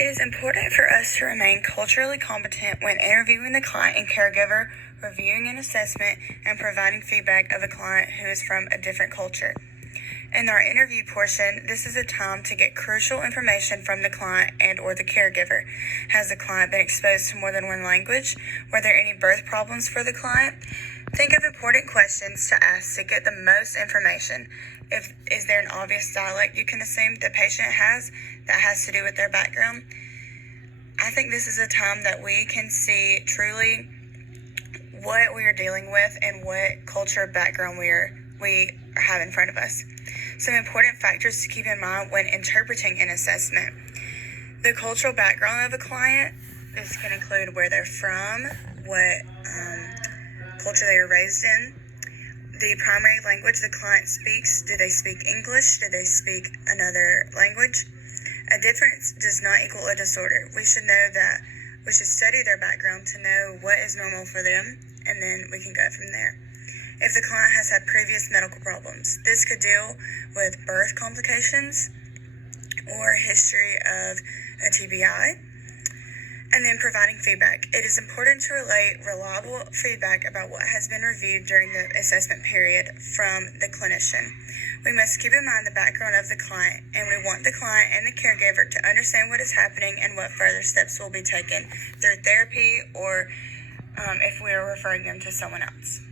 It is important for us to remain culturally competent when interviewing the client and caregiver, reviewing an assessment, and providing feedback of a client who is from a different culture. In our interview portion, this is a time to get crucial information from the client and or the caregiver. Has the client been exposed to more than one language? Were there any birth problems for the client? Think of important questions to ask to get the most information. Is there an obvious dialect you can assume the patient has that has to do with their background? I think this is a time that we can see truly what we are dealing with and what culture background we have in front of us. Some important factors to keep in mind when interpreting an assessment. The cultural background of a client. This can include where they're from, what culture they were raised in, the primary language the client speaks. Do they speak English? Do they speak another language? A difference does not equal a disorder. We should study their background to know what is normal for them, and then we can go from there. If the client has had previous medical problems, this could deal with birth complications or history of a TBI. And then providing feedback. It is important to relay reliable feedback about what has been reviewed during the assessment period from the clinician. We must keep in mind the background of the client, and we want the client and the caregiver to understand what is happening and what further steps will be taken through therapy or if we are referring them to someone else.